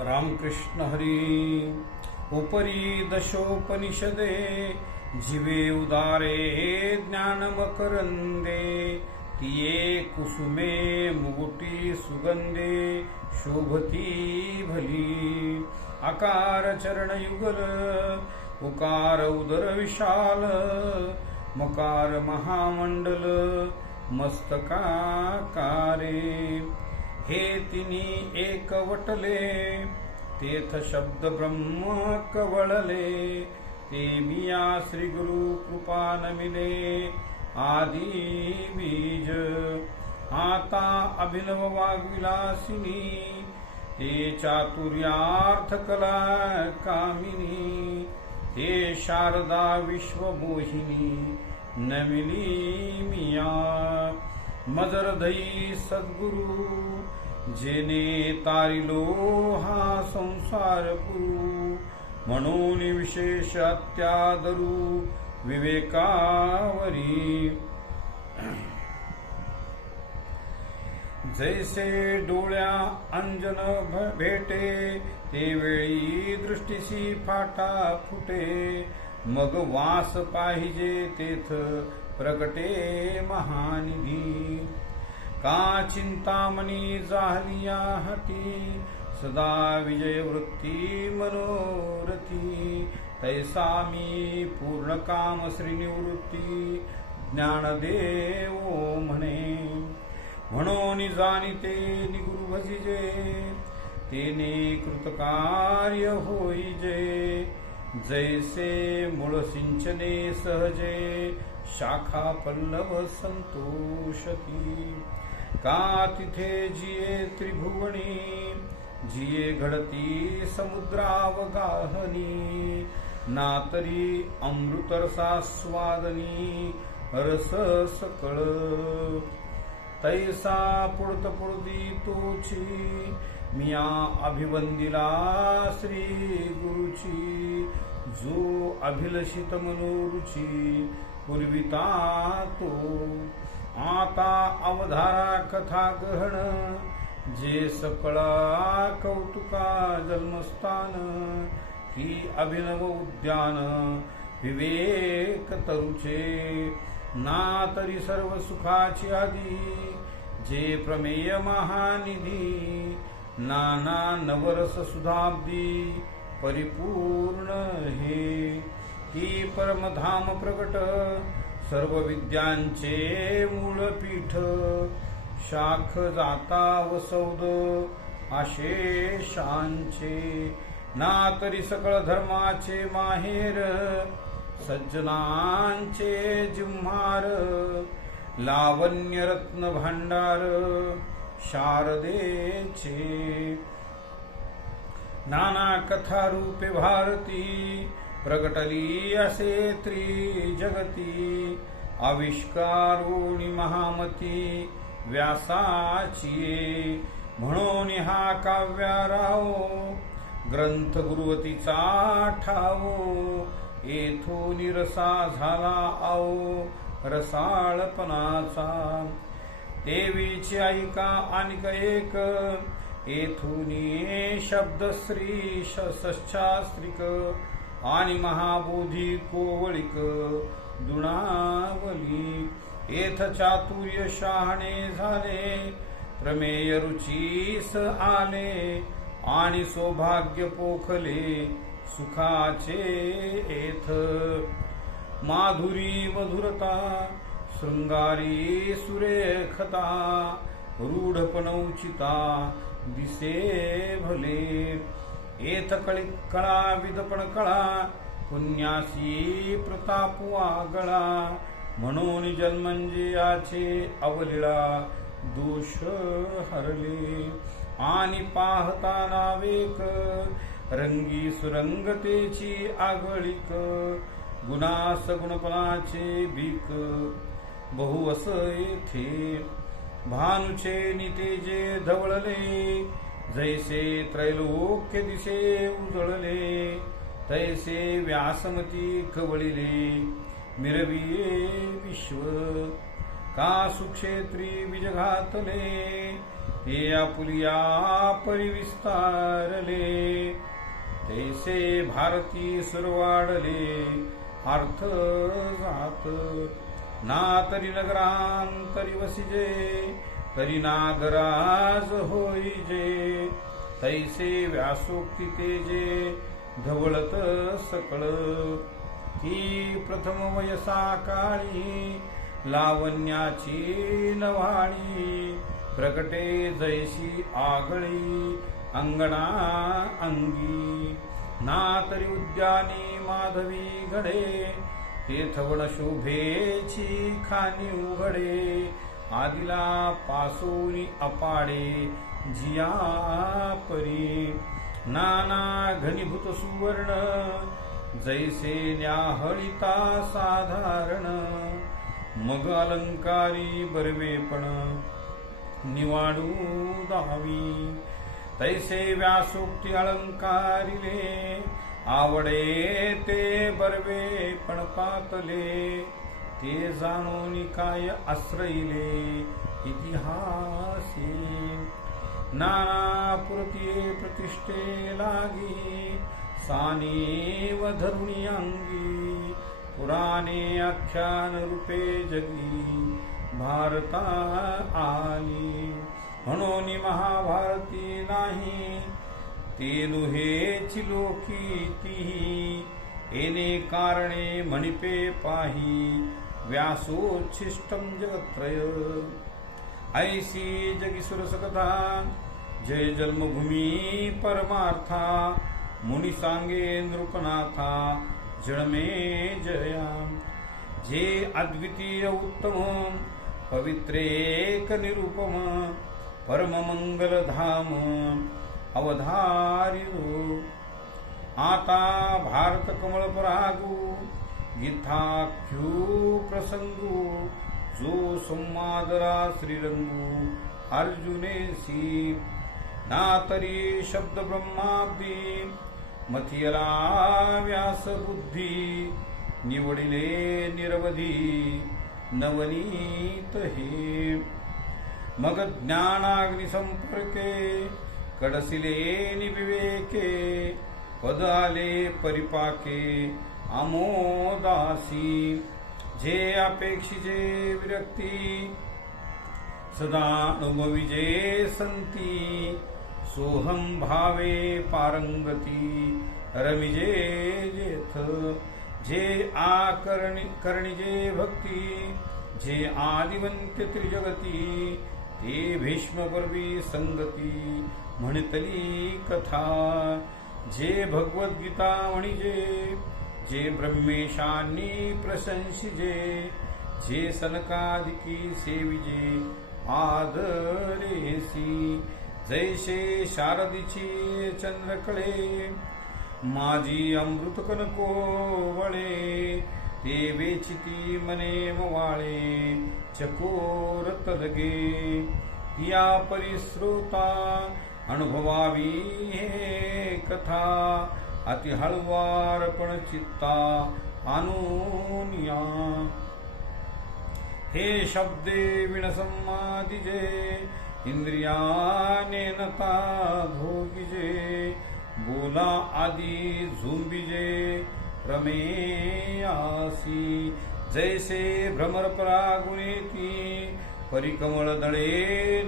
रामकृष्ण हरी. उपरी दशोपनिषदे जीवे उदारे ज्ञानमकरंदे. तिये कुसुमे मुगुटी सुगंधे शोभती भली. आकार चरण युगल उकार उदर विशाल. मकार महामंडल मस्तकाकारे. हे तिनी एक वटले तेथ शब्द ब्रह्म कवळले. ते मिया श्री गुरु कृपा नमिले आदि बीज. आता अभिनव वाग्विलासिनी ते चातुर्यार्थ कला कामिनी. ते शारदा विश्वमोहिनी नमिली मिया. मजरधई सद्गुरु जेने तारिलो हा संसार पुरू. म्हणून विशेष अत्यादरू विवेकावरी. जैसे डोळ्या अंजन भेटे ते वेळी दृष्टीसी फाटा फुटे. मग वास पाहिजे तेथ प्रगटे महानिधी. का चिंतामणी जाहलिया हाती सदा विजय वृत्ती मनोरथी. तैसा मी पूर्ण काम श्रीनिवृत्ती ज्ञानदेव म्हणे. म्हणून जाणिते निगुरु भजिजे तेने कृतकार्य होईजे. जैसे मूळ सिंचने सहजे शाखा पल्लव संतोषती. का तिथे जिये त्रिभुवनी जिये घडती समुद्रावगाहनी. ना तरी अमृतरसास्वादनी रस सकळ. तैसा पुढत पुढती तोची मिया अभिवंदिला श्री गुरुची. जो अभिलषित मनोरुची पूर्विता तो. आता अवधारा कथा गहन जे सकळा कौतुका जन्मस्थान. की अभिनव उद्यान विवेक तरुचे. ना तरी सर्व सुखाची आदी जे प्रमेय महानिधी. नाना नवरस सुधाब्दी परिपूर्ण हे. की परमधाम प्रगट सर्व विद्यांचे मूळ पीठ. शाख जाता वसौद आशेषांचे. ना तरी सकळ धर्माचे माहेर सज्जनांचे जिम्हार. लावण्य रत्न भांडार शारदेचे. नाना कथा रूपे भारती प्रगटली असे त्रिजगती. आविष्कारोणी महामती व्यासाची. म्हणून हा काव्याराव ग्रंथ गुरुवतीचा ठावो. येथून रसा झाला आओ रसाळपणाचा. देवीची ऐका अनिक एक येथून शब्द श्री सशास्त्रिक. आणि महाबोधी कोवळिक दुणावली. येथ चातुर्य शहाणे झाले प्रमेय रुचीस आले. आणि सौभाग्य पोखले सुखाचे येथ. माधुरी मधुरता शृंगारी सुरेखता. रूढपण उचिता दिसे भले. येथ कळा विदपण कळा पुण्यासी प्रताप वागळा. म्हणून जन्मंजे याचे अवलिळा दोष हरले. आणि पाहता नावेक रंगी सुरंगतेची आगळिक. गुणास गुणपणाचे बीक बहु अस येथे. भानुचे नितेजे धवळले जैसे त्रैलोक्य दिसे उजळले. तैसे व्यासमती कवळिले मिरविये विश्व. का सुक्षेत्री बीज घातले ते आपुलिया परिविस्तारले तैसे भारती सर्वाडले अर्थ जात ना तरी नगरांतरी वसिजे तरी नागराज होईजे तैसे व्यासोक्ती तेजे धवळत सकळ की प्रथम वयसा काळी लावण्याची नवाळी प्रकटे जैसी आगळी अंगणा अंगी ना तरी उद्यानी माधवी घडे तेथवण शोभेची खाणी उघडे आदिला पासोनी अपाडे जिया परी नाना घनीभूत सुवर्ण जैसे न्याहळिता साधारण मग अलंकारी बरवेपण निवाडू दावी तैसे व्यासोक्ती अलंकारिले आवडे ते बरवे पण पातले ते जाणून काय आश्रयिले इतिहासी नाना पुरती प्रतिष्ठे लागी सानी व धरुणी अंगी पुराणे आख्यान रूपे जगी भारता आली म्हणून महाभारती नाही ते नुहेची लोकी ती येणे कारणे म्हणिपे पाही व्यासोच्छिष्टम जगत्रय ऐसी जगी सुरसकथा जय जन्मभूमी परमार्था मुनी सांगे नृपनाथा जळमे जया जे अद्वितीय उत्तम पवित्रेक निरुपम परम मंगल धाम अवधारिलो आता भारत कमळ परागू गीताख्यू प्रसंगू जो संवादरा श्रीरंगू अर्जुनेसी ना तरी शब्द ब्रह्माब्दी मथियला व्यास बुद्धी निवडिले निरवधी नवनीत हे मग ज्ञानाग्नि संपर्के कडसिले निविवेके पद आले परिपाके आमोदासी जे अपेक्षिजे विरक्ती सदा अनुभविजे संती सोहम भावे पारंगती रमिजे जेथ जे करणिजे भक्ती जे आदिवंत्य त्रिजगती ते भीष्म पर्वी संगती म्हणतली कथा जे भगवद्गीता म्हणिजे जे ब्रह्मेशांनी प्रशंसिजे जे सनकादिकी सेविजे आदरेसी जैसे शारदीची चंद्रकळे माझी अमृत कनको वळे ते वेचिती मने मवाळे चकोर तलगे तिया परिश्रोता अनुभवावी हे कथा अति हळवार पण चित्ता अनुनिया हे शब्दे विणसंमादिजे इंद्रियाने नता भोगिजे बोला आदि झुंबिजे रमेयासी जैसे भ्रमर परागुनेती परिकमळ दळे